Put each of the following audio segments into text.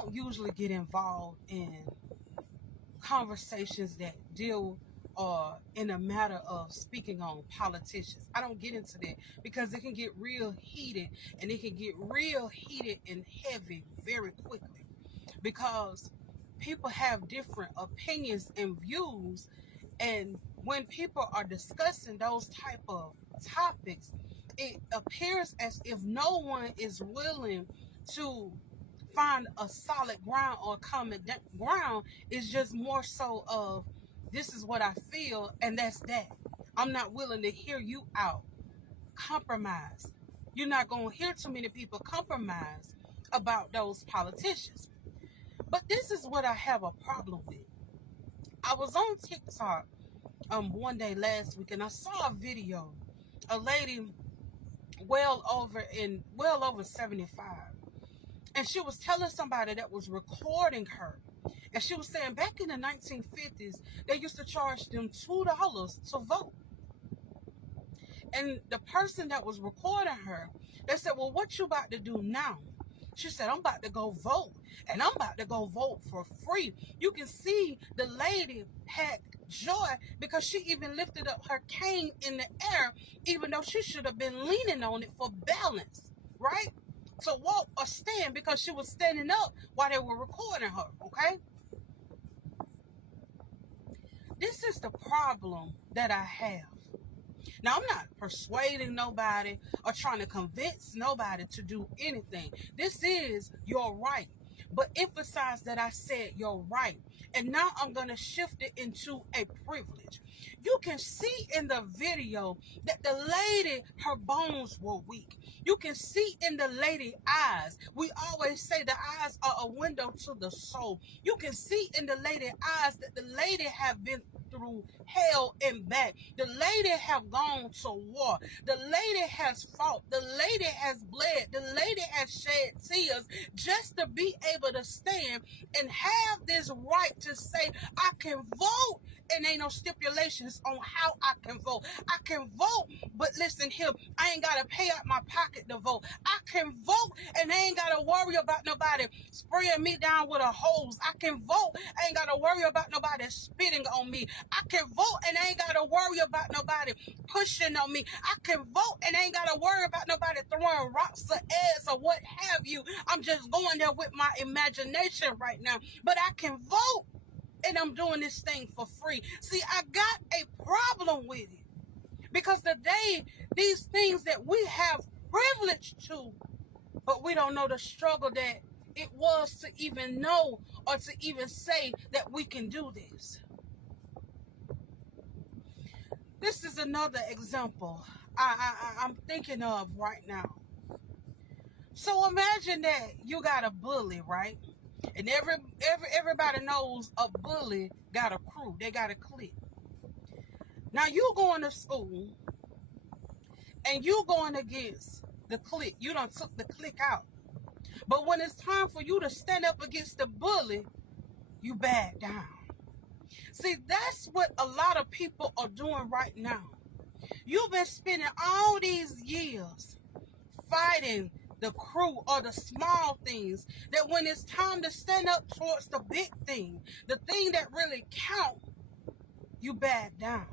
don't usually get involved in conversations that deal in a matter of speaking on politicians. I don't get into that because it can get real heated, and it can get real heated and heavy very quickly because people have different opinions and views. And when people are discussing those type of topics, it appears as if no one is willing to find a solid ground or common ground. It's just more so of, this is what I feel, and that's that. I'm not willing to hear you out. Compromise. You're not going to hear too many people compromise about those politicians. But this is what I have a problem with. I was on TikTok one day last week, and I saw a video. A lady well over 75. And she was telling somebody that was recording her. And she was saying back in the 1950s, they used to charge them $2 to vote. And the person that was recording her, they said, well, what you about to do now? She said, I'm about to go vote. And I'm about to go vote for free. You can see the lady had joy because she even lifted up her cane in the air, even though she should have been leaning on it for balance, right? To walk or stand, because she was standing up while they were recording her, okay? This is the problem that I have. Now, I'm not persuading nobody or trying to convince nobody to do anything. This is your right. But emphasize that I said your right. And now I'm going to shift it into a privilege. You can see in the video that the lady, her bones were weak. You can see in the lady eyes. We always say the eyes are a window to the soul. You can see in the lady eyes that the lady have been through hell and back. The lady have gone to war. The lady has fought. The lady has bled. The lady has shed tears just to be able to stand and have this right to say, I can vote, and ain't no stipulations on how I can vote. I can vote, but listen here, I ain't got to pay out my pocket to vote. I can vote, and I ain't got to worry about nobody spraying me down with a hose. I can vote, I ain't got to worry about nobody spitting on me. I can vote, and I ain't got to worry about nobody pushing on me. I can vote, and I ain't got to worry about nobody throwing rocks or eggs or what have you. I'm just going there with my imagination right now. But I can vote, and I'm doing this thing for free. See, I got a problem with it. Because today, these things that we have privilege to, but we don't know the struggle that it was to even know or to even say that we can do this. This is another example I'm thinking of right now. So imagine that you got a bully, right? And everybody knows a bully got a crew. They got a clique. Now you going to school and you going against the clique. You done took the clique out. But when it's time for you to stand up against the bully, you back down. See, that's what a lot of people are doing right now. You've been spending all these years fighting the crew or the small things, that when it's time to stand up towards the big thing, the thing that really count, you back down.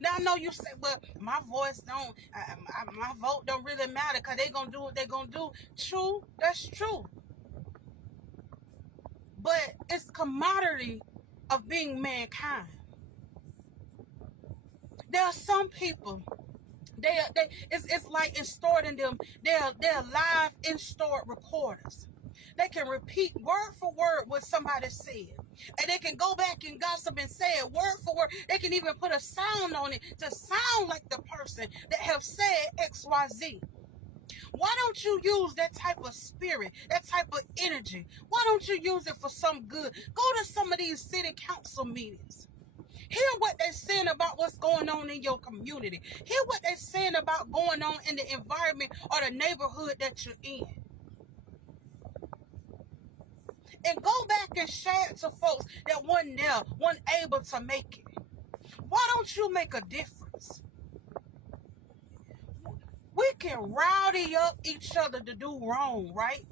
Now I know you say, well, my voice don't, my vote don't really matter because they gonna do what they gonna do. True, that's true. But it's commodity of being mankind. There are some people, it's like it's stored in them. They're live in stored recorders. They can repeat word for word what somebody said, and they can go back and gossip and say it word for word. They can even put a sound on it to sound like the person that have said XYZ. Why don't you use that type of spirit, that type of energy? Why don't you use it for some good? Go to some of these city council meetings. Hear what they're saying about what's going on in your community. Hear what they're saying about going on in the environment or the neighborhood that you're in. And go back and share it to folks that wasn't there, weren't able to make it. Why don't you make a difference? We can rowdy up each other to do wrong, right?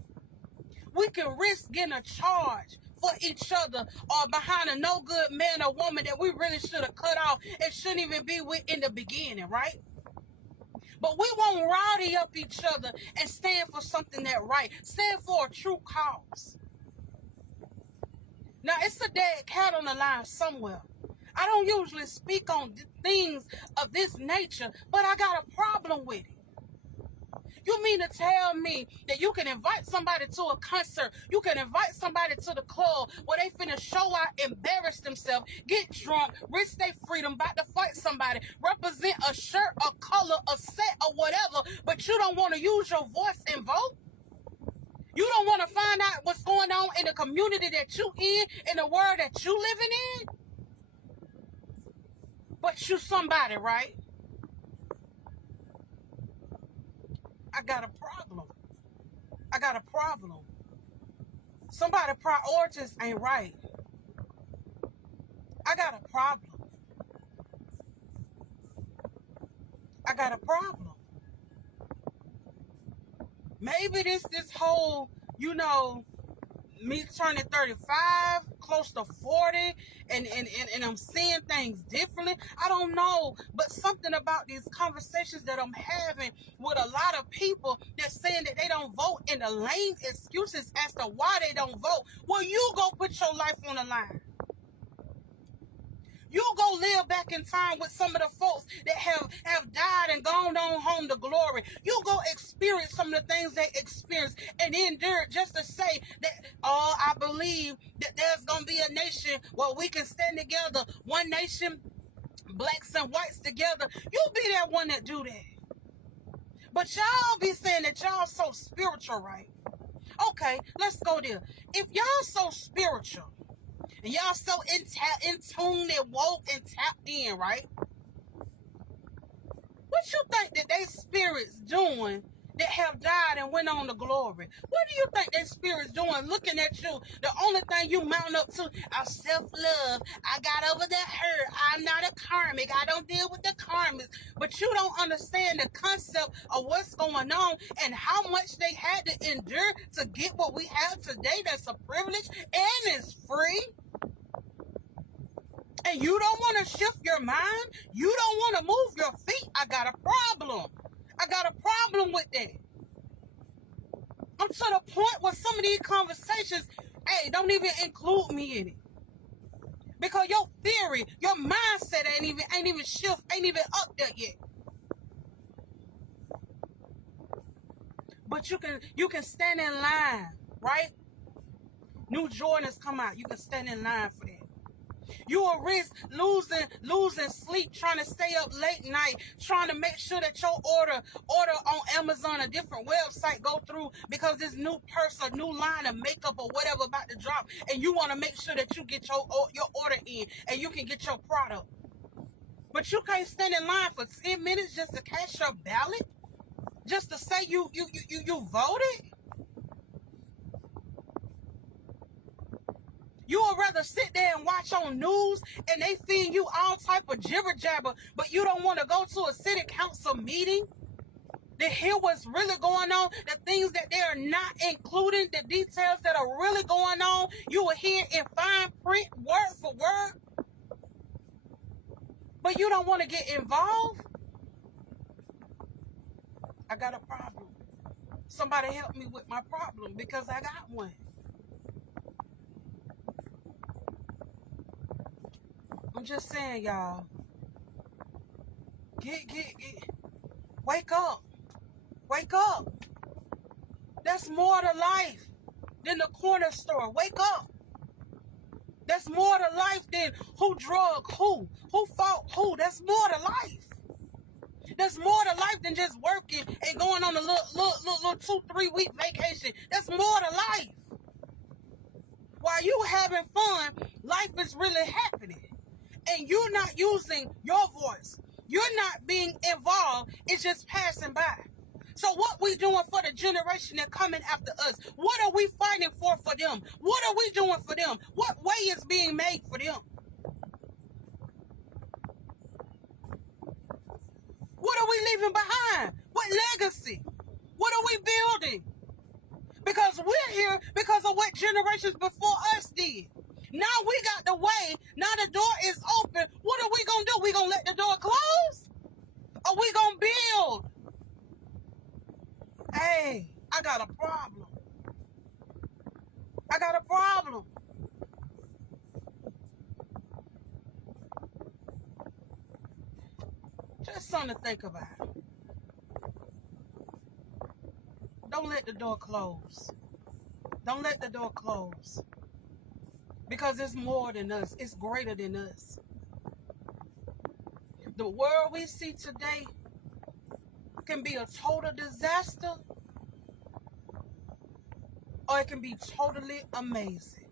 we can risk getting a charge for each other or behind a no good man or woman that we really should have cut off and shouldn't even be with in the beginning, right? But we won't rowdy up each other and stand for something that right. Stand for a true cause. Now, it's a dead cat on the line somewhere. I don't usually speak on things of this nature, but I got a problem with it. You mean to tell me that you can invite somebody to a concert, you can invite somebody to the club where they finna show out, embarrass themselves, get drunk, risk their freedom, about to fight somebody, represent a shirt, a color, a set, or whatever, but you don't want to use your voice and vote? You don't want to find out what's going on in the community that you in the world that you living in? But you somebody, right? I got a problem. I got a problem. Somebody's priorities ain't right. I got a problem. I got a problem. Maybe this whole, me turning 35, close to 40, and I'm seeing things differently. I don't know, but something about these conversations that I'm having with a lot of people that's saying that they don't vote and the lame excuses as to why they don't vote. Well, you go put your life on the line. You go live back in time with some of the folks that have died and gone on home to glory. You go experience some of the things they experienced and endured just to say that, I believe that there's going to be a nation where we can stand together. One nation, blacks and whites together. You be that one that do that. But y'all be saying that y'all so spiritual, right? Okay, let's go there. If y'all so spiritual, and y'all so in tune and woke and tapped in, right? What you think that they spirits doing that have died and went on to glory? What do you think they spirits doing looking at you? The only thing you mount up to are self-love. I got over that hurt. I'm not a karmic. I don't deal with the karmics. But you don't understand the concept of what's going on and how much they had to endure to get what we have today. That's a privilege and it's free. And you don't want to shift your mind? You don't want to move your feet? I got a problem. I got a problem with that. I'm to the point where some of these conversations, don't even include me in it. Because your theory, your mindset ain't even shift, ain't even up there yet. But you can stand in line, right? New Jordans come out. You can stand in line for that. You will risk losing sleep, trying to stay up late night, trying to make sure that your order on Amazon, a different website, go through because this new purse or new line of makeup or whatever about to drop, and you want to make sure that you get your order in and you can get your product. But you can't stand in line for 10 minutes just to cast your ballot, just to say you voted. You would rather sit there and watch on news and they feed you all type of jibber jabber, but you don't want to go to a city council meeting to hear what's really going on, the things that they are not including, the details that are really going on. You will hear in fine print, word for word, but you don't want to get involved. I got a problem. Somebody help me with my problem because I got one. I'm just saying, y'all. Wake up. Wake up. There's more to life than the corner store. Wake up. There's more to life than who drug who fought who. There's more to life. There's more to life than just working and going on a little 2-3 week vacation. There's more to life. While you having fun, life is really happening. And you're not using your voice. You're not being involved. It's just passing by. So what we doing for the generation that coming after us? What are we fighting for them? What are we doing for them? What way is being made for them? What are we leaving behind? What legacy? What are we building? Because we're here because what generations before us did. Now we got the way. Now the door is open. What are we going to do? We going to let the door close? Or we going to build? Hey, I got a problem. I got a problem. Just something to think about. Don't let the door close. Don't let the door close. Because it's more than us. It's greater than us. The world we see today can be a total disaster, or it can be totally amazing.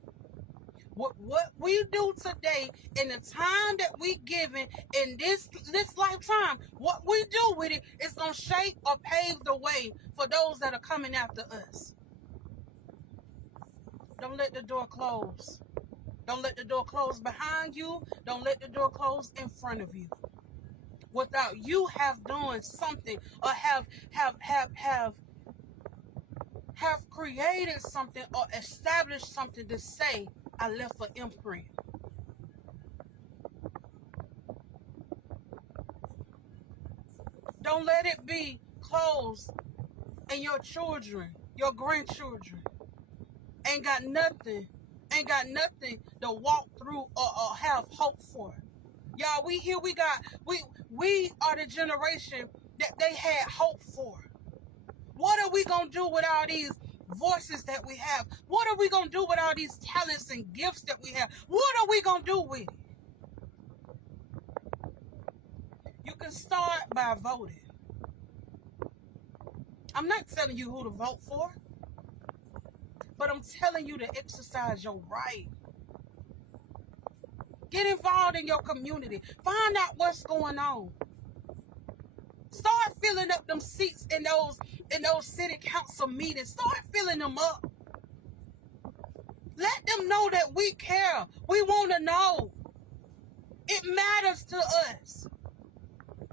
What we do today in the time that we given in this lifetime, what we do with it is going to shape or pave the way for those that are coming after us. Don't let the door close. Don't let the door close behind you. Don't let the door close in front of you. Without you have done something or have created something or established something to say, I left an imprint. Don't let it be closed and your children, your grandchildren ain't got nothing to walk through or have hope for. Y'all, we are the generation that they had hope for. What are we going to do with all these voices that we have? What are we going to do with all these talents and gifts that we have? What are we going to do with it? You can start by voting. I'm not telling you who to vote for, but I'm telling you to exercise your right. Get involved in your community. Find out what's going on. Start filling up them seats in those city council meetings. Start filling them up. Let them know that we care. We want to know. It matters to us.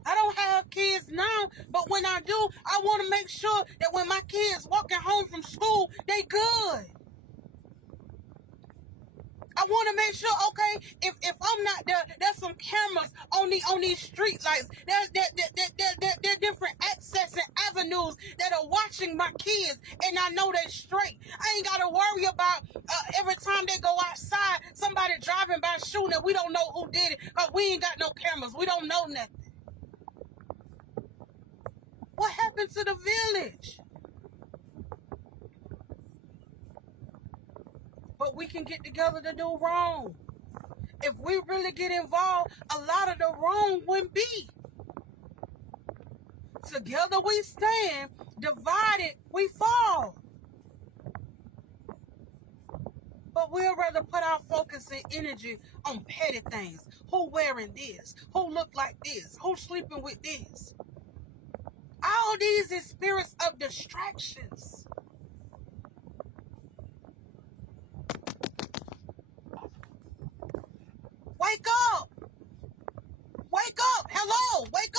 I don't have kids now, but when I do, I want to make sure that when my kids walking home from school, they good. I want to make sure, okay, if I'm not there, there's some cameras on these street lights. There's different access and avenues that are watching my kids, and I know they're straight. I ain't got to worry about every time they go outside, somebody driving by shooting, and we don't know who did it, because we ain't got no cameras. We don't know nothing. What happened to the village? But we can get together to do wrong. If we really get involved, a lot of the wrong wouldn't be. Together we stand, divided we fall. But we'll rather put our focus and energy on petty things. Who wearing this? Who look like this? Who sleeping with this? All these is spirits of distractions. Wake up! Wake up! Hello! Wake